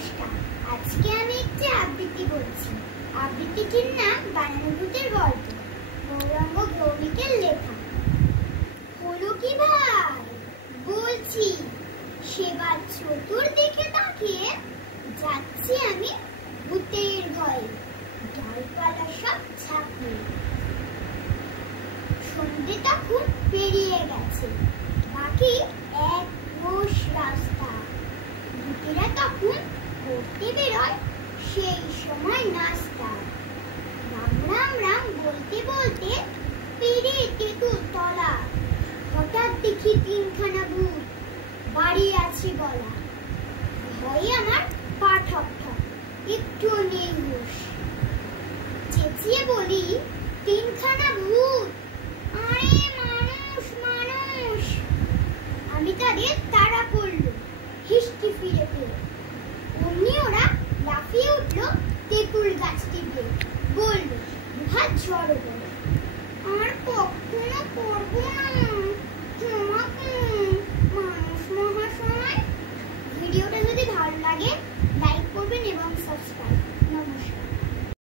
নমস্কার। আজকে আমি একটি আবৃত্তি বলছি। আবৃত্তিটির নাম বানানুভূতির গল্প, গৌরাঙ্গ ভৌমিকের লেখা। হলো কি ভাই বলছি, সেবার চতুর্দিকে তাকিয়ে যাচ্ছি আমি ভূতের ভয়ে, ডালপালা সব ঝাঁপিয়ে। সন্ধ্যে তখন পেরিয়ে গেছে, বাকি এক রোষ রাস্তা। ভূতেরা তখন করতে বেরোয় সেই সময় নাস্তা। রাম রাম রাম বলতে বলতে পেরে তেঁতুল তলা, হঠাৎ দেখি তিনখানা ভূত বাড়ি আছে গলা। ভয়ে আমার পা ঠক ঠক, একটুও নেই হুঁশ। চেঁচিয়ে বলি, তিনখানা ভূত, আরে মানুষ মানুষ। আমি তাদের তাড়া করলো হিসকি ফিরে ফিরে। অমনি ওরা লাফিয়ে উঠলো তেঁতুল গাছটিতে, বলল হাত ঝড়ো বলে, আর কখনো করবো না, ক্ষমা করুন মানুষ মহাশয়। ভিডিওটা যদি ভালো লাগে লাইক করবেন এবং সাবস্ক্রাইব